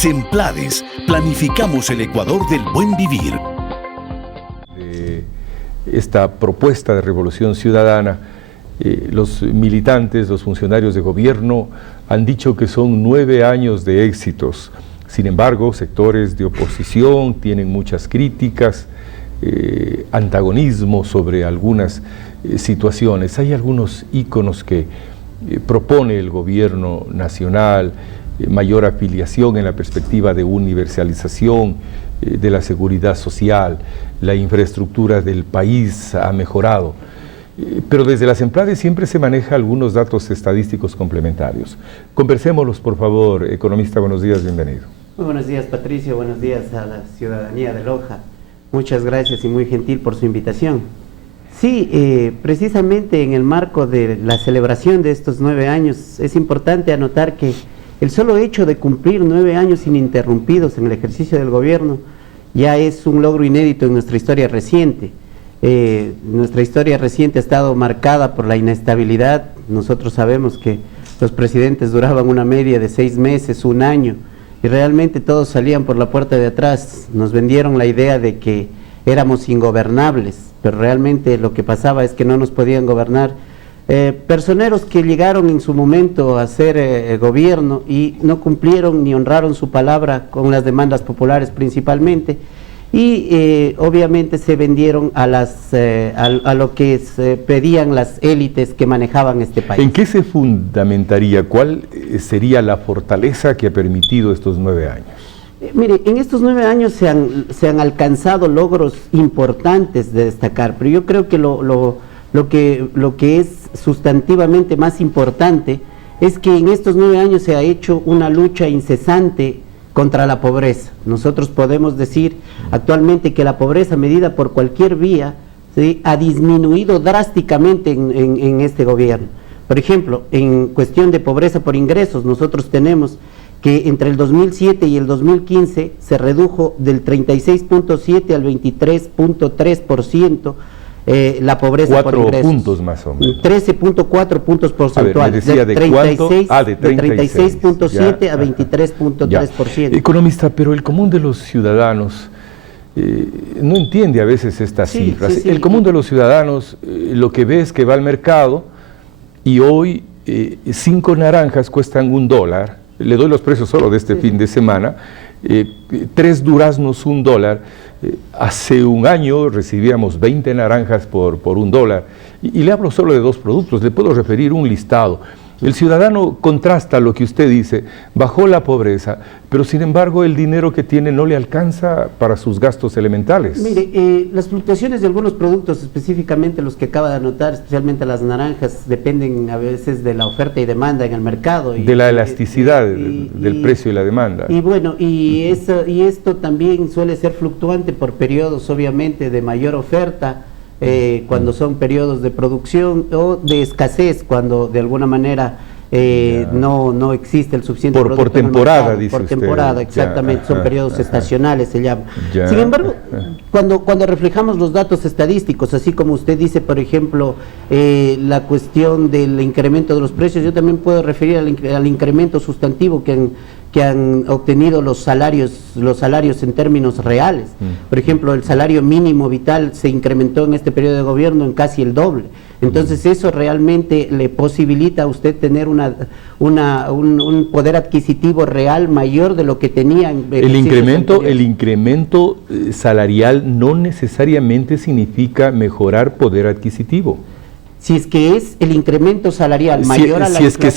Semplades, planificamos el Ecuador del buen vivir. Esta propuesta de revolución ciudadana, los militantes, los funcionarios de gobierno han dicho que son 9 años de éxitos. Sin embargo, sectores de oposición tienen muchas críticas, antagonismo sobre algunas situaciones. Hay algunos íconos que propone el gobierno nacional, mayor afiliación en la perspectiva de universalización de la seguridad social, la infraestructura del país ha mejorado. Pero desde las Semplades siempre se maneja algunos datos estadísticos complementarios. Conversémoslos, por favor. Economista, buenos días, bienvenido. Muy buenos días, Patricio, buenos días a la ciudadanía de Loja. Muchas gracias y muy gentil por su invitación. Sí, precisamente en el marco de la celebración de estos 9 años, es importante anotar que el solo hecho de cumplir 9 años ininterrumpidos en el ejercicio del gobierno ya es un logro inédito en nuestra historia reciente. Nuestra historia reciente ha estado marcada por la inestabilidad. Nosotros sabemos que los presidentes duraban una media de 6 meses, 1 año, y realmente todos salían por la puerta de atrás. Nos vendieron la idea de que éramos ingobernables, pero realmente lo que pasaba es que no nos podían gobernar personeros que llegaron en su momento a ser gobierno y no cumplieron ni honraron su palabra con las demandas populares principalmente, y obviamente se vendieron a lo que pedían las élites que manejaban este país. ¿En qué se fundamentaría? ¿Cuál sería la fortaleza que ha permitido estos 9 años? Mire, en estos 9 años se han alcanzado logros importantes de destacar, pero yo creo que lo que es sustantivamente más importante es que en estos 9 años se ha hecho una lucha incesante contra la pobreza. Nosotros podemos decir actualmente que la pobreza medida por cualquier vía, ¿sí?, ha disminuido drásticamente en este gobierno. Por ejemplo, en cuestión de pobreza por ingresos, nosotros tenemos que entre el 2007 y el 2015 se redujo del 36.7 al 23.3% la pobreza por ingresos. 4 puntos más o menos. 13.4 puntos porcentuales. A ver, me decía de 36.7 a 23.3%. Economista, pero el común de los ciudadanos no entiende a veces estas cifras. Sí. El común de los ciudadanos lo que ve es que va al mercado y hoy 5 naranjas cuestan $1. Le doy los precios solo de este fin de semana. 3 duraznos $1. Hace 1 año recibíamos 20 naranjas por $1. Y le hablo solo de 2 productos, le puedo referir un listado. El ciudadano contrasta lo que usted dice, bajó la pobreza, pero sin embargo el dinero que tiene no le alcanza para sus gastos elementales. Mire, las fluctuaciones de algunos productos, específicamente los que acaba de anotar, especialmente las naranjas, dependen a veces de la oferta y demanda en el mercado. De la elasticidad del precio y la demanda. Y bueno, y esto también suele ser fluctuante por periodos obviamente de mayor oferta, cuando son periodos de producción, o de escasez, cuando de alguna manera no existe el suficiente producto por temporada, dice por temporada, exactamente, son periodos estacionales, se llama. Sin embargo, cuando reflejamos los datos estadísticos, así como usted dice, por ejemplo, la cuestión del incremento de los precios, yo también puedo referir al incremento sustantivo que han obtenido los salarios en términos reales. Por ejemplo, el salario mínimo vital se incrementó en este periodo de gobierno en casi el doble. Entonces eso realmente le posibilita a usted tener un poder adquisitivo real mayor de lo que tenía en el incremento salarial no necesariamente significa mejorar poder adquisitivo. Si es que es el incremento salarial mayor a la inflación,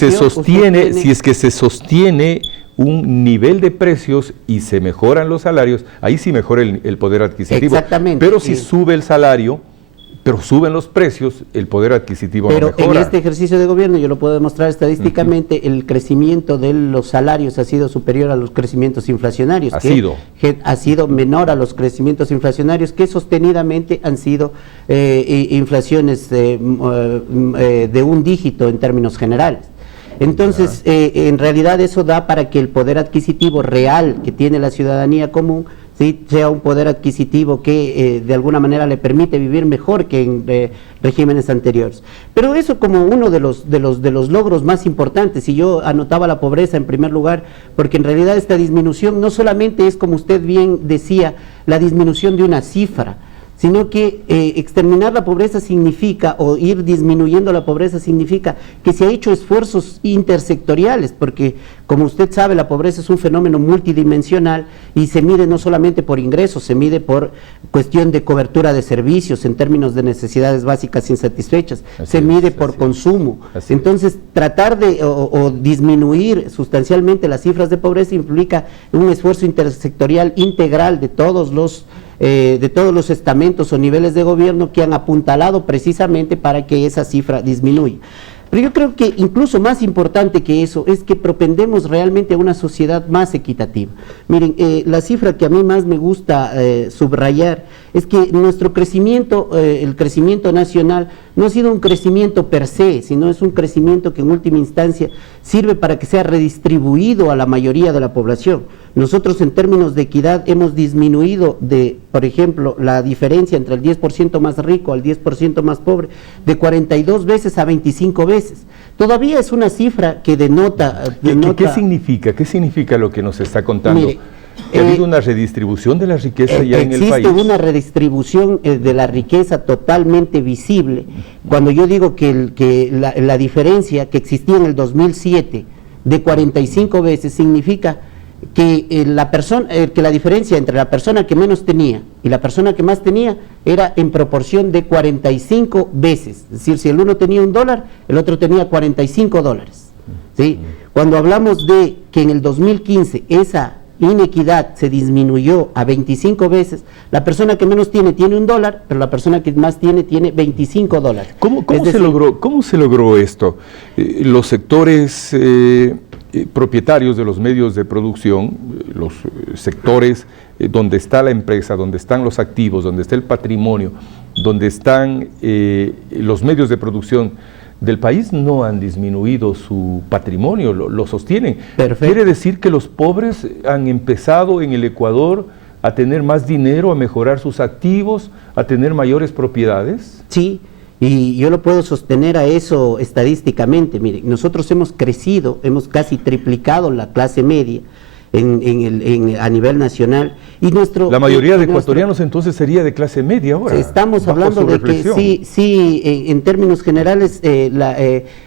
si es que se sostiene un nivel de precios y se mejoran los salarios, ahí sí mejora el poder adquisitivo. Exactamente. Pero si sube el salario, pero suben los precios, el poder adquisitivo no mejora. Pero en este ejercicio de gobierno, yo lo puedo demostrar estadísticamente, el crecimiento de los salarios ha sido superior a los crecimientos inflacionarios. Ha sido menor a los crecimientos inflacionarios, que sostenidamente han sido inflaciones de 1 dígito en términos generales. Entonces, en realidad eso da para que el poder adquisitivo real que tiene la ciudadanía común ¿sí? Sea un poder adquisitivo que de alguna manera le permite vivir mejor que en regímenes anteriores. Pero eso como uno de los logros más importantes, y yo anotaba la pobreza en primer lugar, porque en realidad esta disminución no solamente es, como usted bien decía, la disminución de una cifra, sino que exterminar la pobreza significa, o ir disminuyendo la pobreza significa que se ha hecho esfuerzos intersectoriales, porque como usted sabe, la pobreza es un fenómeno multidimensional y se mide no solamente por ingresos, se mide por cuestión de cobertura de servicios en términos de necesidades básicas insatisfechas, se mide por consumo. Entonces, tratar de o disminuir sustancialmente las cifras de pobreza implica un esfuerzo intersectorial integral de todos los estamentos o niveles de gobierno que han apuntalado precisamente para que esa cifra disminuya. Pero yo creo que incluso más importante que eso es que propendemos realmente a una sociedad más equitativa. Miren, la cifra que a mí más me gusta subrayar es que nuestro crecimiento, el crecimiento nacional, no ha sido un crecimiento per se, sino es un crecimiento que en última instancia sirve para que sea redistribuido a la mayoría de la población. Nosotros en términos de equidad hemos disminuido por ejemplo, la diferencia entre el 10% más rico al 10% más pobre, de 42 veces a 25 veces. Todavía es una cifra que denota... ¿Qué significa? ¿Qué significa lo que nos está contando? Mire, ¿Ha habido una redistribución de la riqueza ya en el país? Existe una redistribución de la riqueza totalmente visible. Cuando yo digo que la diferencia que existía en el 2007 de 45 veces significa que la diferencia entre la persona que menos tenía y la persona que más tenía era en proporción de 45 veces. Es decir, si el uno tenía $1, el otro tenía $45. ¿Sí? Cuando hablamos de que en el 2015 esa inequidad se disminuyó a 25 veces, la persona que menos tiene $1, pero la persona que más tiene $25. ¿Cómo se logró esto? Los sectores propietarios de los medios de producción, los sectores donde está la empresa, donde están los activos, donde está el patrimonio, donde están los medios de producción del país, no han disminuido su patrimonio, lo sostienen. Perfecto. ¿Quiere decir que los pobres han empezado en el Ecuador a tener más dinero, a mejorar sus activos, a tener mayores propiedades? Sí. Y yo lo puedo sostener a eso estadísticamente. Mire, nosotros hemos crecido, hemos casi triplicado la clase media a nivel nacional. Y la mayoría de ecuatorianos entonces sería de clase media ahora. Estamos hablando de que sí, en términos generales,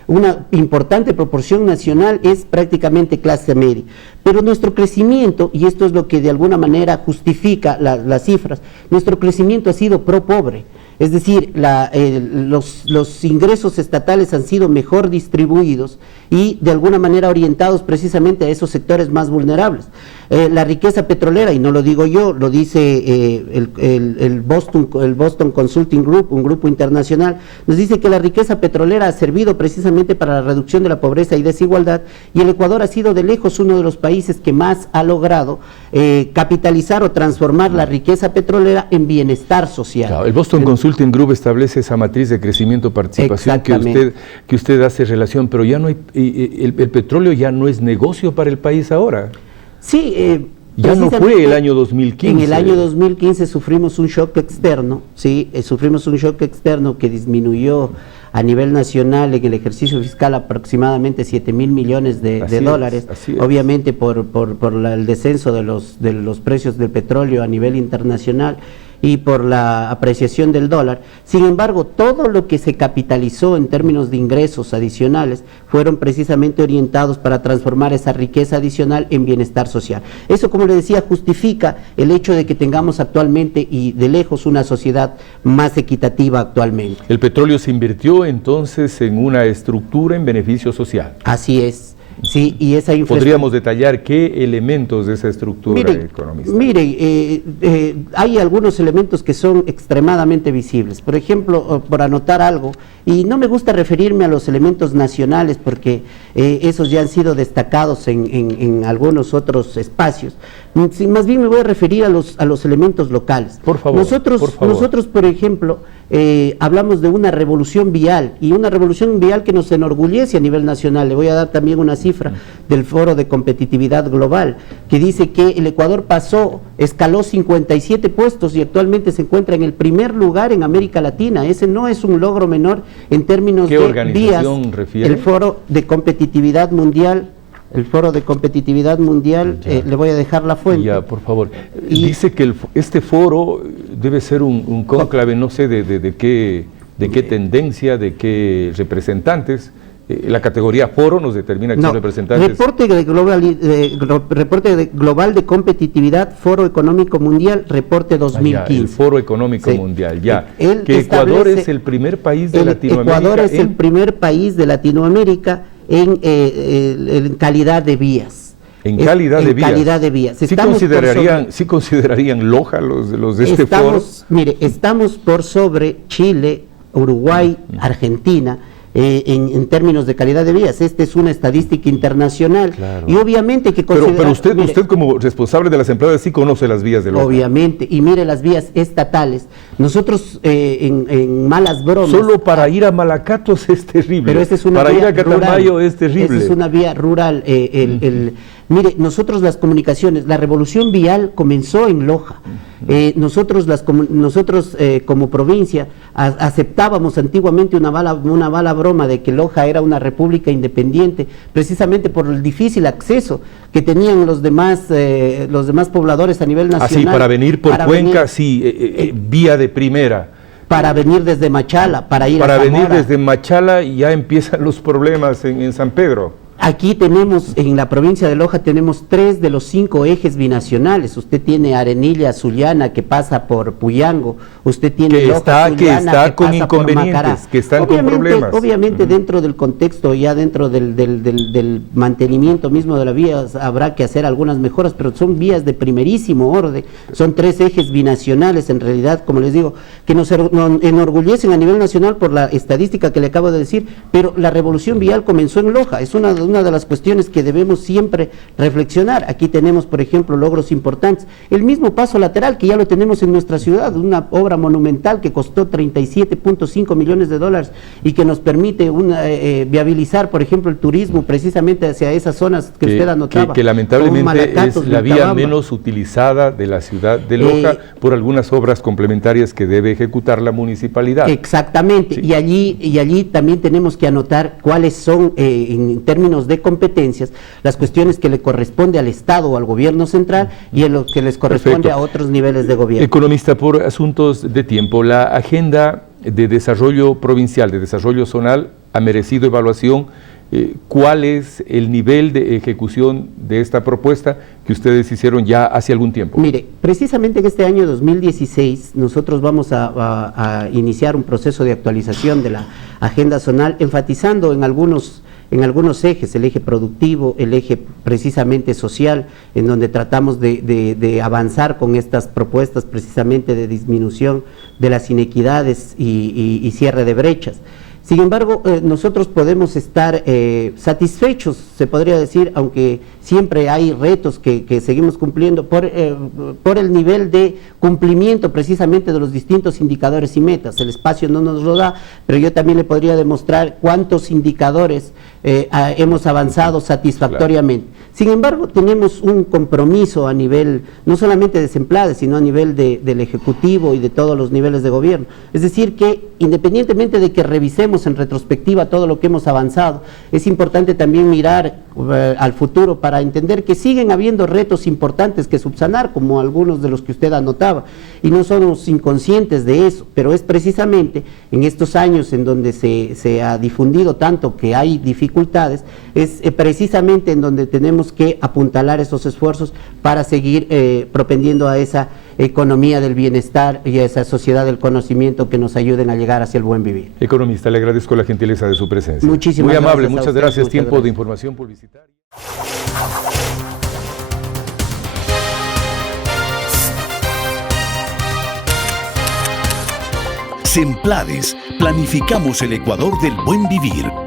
una importante proporción nacional es prácticamente clase media. Pero nuestro crecimiento, y esto es lo que de alguna manera justifica las cifras, nuestro crecimiento ha sido pro pobre. Es decir, los ingresos estatales han sido mejor distribuidos y de alguna manera orientados precisamente a esos sectores más vulnerables. La riqueza petrolera, y no lo digo yo, lo dice el Boston Consulting Group, un grupo internacional, nos dice que la riqueza petrolera ha servido precisamente para la reducción de la pobreza y desigualdad, y el Ecuador ha sido de lejos uno de los países que más ha logrado capitalizar o transformar la riqueza petrolera en bienestar social. Claro, el Boston Consulting Group establece esa matriz de crecimiento-participación que usted hace relación, pero ya no hay, el petróleo ya no es negocio para el país ahora. Sí, ya no fue el año 2015. En el año 2015 sufrimos un shock externo, sí, sufrimos un shock externo que disminuyó a nivel nacional en el ejercicio fiscal aproximadamente 7.000 millones de dólares, obviamente por el descenso de los precios del petróleo a nivel internacional y por la apreciación del dólar. Sin embargo, todo lo que se capitalizó en términos de ingresos adicionales fueron precisamente orientados para transformar esa riqueza adicional en bienestar social. Eso, como le decía, justifica el hecho de que tengamos actualmente y de lejos una sociedad más equitativa actualmente. El petróleo se invirtió entonces en una estructura en beneficio social. Así es. Sí, y esa ¿Podríamos detallar qué elementos de esa estructura económica? Mire, hay algunos elementos que son extremadamente visibles. Por ejemplo, por anotar algo, y no me gusta referirme a los elementos nacionales porque esos ya han sido destacados en algunos otros espacios. Más bien me voy a referir a los elementos locales. Por favor, Nosotros, por ejemplo, hablamos de una revolución vial, y una revolución vial que nos enorgullece a nivel nacional. Le voy a dar también una cifra del Foro de Competitividad Global, que dice que el Ecuador escaló 57 puestos y actualmente se encuentra en el primer lugar en América Latina. Ese no es un logro menor en términos de vías. ¿Refiere? El Foro de Competitividad Mundial. El Foro de Competitividad Mundial, le voy a dejar la fuente. Ya, por favor. Dice que este foro debe ser un cónclave, no sé de qué tendencia, de qué representantes. La categoría foro nos determina que son representantes. Reporte global de competitividad, Foro Económico Mundial, reporte 2015. El Foro Económico Mundial, ya. Que Ecuador es el primer país de Latinoamérica. Ecuador es el primer país de Latinoamérica en calidad de vías. En calidad de vías. Calidad de vías. ¿Sí considerarían Loja los de este foro? Mire, estamos por sobre Chile, Uruguay, Argentina, en términos de calidad de vías. Esta es una estadística internacional. Claro. Y obviamente que pero usted como responsable de las empresas sí conoce las vías de Loja. Obviamente, y mire las vías estatales. Nosotros en malas bromas. Solo para ir a Malacatos es terrible. Pero esta es una para vía ir a Catamayo rural. Es terrible. Esa es una vía rural. Mire, nosotros las comunicaciones, la revolución vial comenzó en Loja. Nosotros como provincia aceptábamos antiguamente una mala broma de que Loja era una república independiente, precisamente por el difícil acceso que tenían los demás pobladores a nivel nacional. Así, para venir por Cuenca, vía de primera. Para venir desde Machala, para ir a Zamora. Para venir desde Machala ya empiezan los problemas en San Pedro. Aquí tenemos, en la provincia de Loja, tenemos 3 de los 5 ejes binacionales. Usted tiene Arenilla, Zuliana, que pasa por Puyango. Usted tiene Loja, Zuliana, que pasa por Macará. Que están con problemas. Obviamente, dentro del contexto, ya dentro del mantenimiento mismo de la vía, habrá que hacer algunas mejoras, pero son vías de primerísimo orden. Son 3 ejes binacionales, en realidad, como les digo, que nos enorgullecen a nivel nacional por la estadística que le acabo de decir, pero la revolución vial comenzó en Loja. Es una de las cuestiones que debemos siempre reflexionar. Aquí tenemos, por ejemplo, logros importantes. El mismo paso lateral, que ya lo tenemos en nuestra ciudad, una obra monumental que costó 37.5 millones de dólares y que nos permite viabilizar, por ejemplo, el turismo precisamente hacia esas zonas que usted anotaba. Que lamentablemente es la vía menos utilizada de la ciudad de Loja por algunas obras complementarias que debe ejecutar la municipalidad. Exactamente. Sí. Y allí también tenemos que anotar cuáles son, en términos de competencias, las cuestiones que le corresponde al Estado o al gobierno central y en lo que les corresponde a otros niveles de gobierno. Economista, por asuntos de tiempo, la agenda de desarrollo provincial, de desarrollo zonal, ha merecido evaluación. ¿Cuál es el nivel de ejecución de esta propuesta que ustedes hicieron ya hace algún tiempo? Mire, precisamente en este año 2016 nosotros vamos a iniciar un proceso de actualización de la agenda zonal, enfatizando en algunos ejes, el eje productivo, el eje precisamente social, en donde tratamos de avanzar con estas propuestas precisamente de disminución de las inequidades y cierre de brechas. Sin embargo, nosotros podemos estar satisfechos, se podría decir, aunque siempre hay retos que seguimos cumpliendo por el nivel de cumplimiento precisamente de los distintos indicadores y metas. El espacio no nos lo da, pero yo también le podría demostrar cuántos indicadores hemos avanzado satisfactoriamente. Claro. Sin embargo, tenemos un compromiso a nivel, no solamente de SEMPLADE, sino a nivel del Ejecutivo y de todos los niveles de gobierno. Es decir, que independientemente de que revisemos en retrospectiva todo lo que hemos avanzado, es importante también mirar al futuro para entender que siguen habiendo retos importantes que subsanar, como algunos de los que usted anotaba, y no somos inconscientes de eso, pero es precisamente en estos años en donde se ha difundido tanto que hay dificultades, es precisamente en donde tenemos que apuntalar esos esfuerzos para seguir propendiendo a esa economía del bienestar y a esa sociedad del conocimiento que nos ayuden a llegar hacia el buen vivir. Economista, le agradezco la gentileza de su presencia. Muchísimas gracias. Muy amable, gracias muchas gracias. Tiempo de información publicitaria. SEMPLADES, planificamos el Ecuador del buen vivir.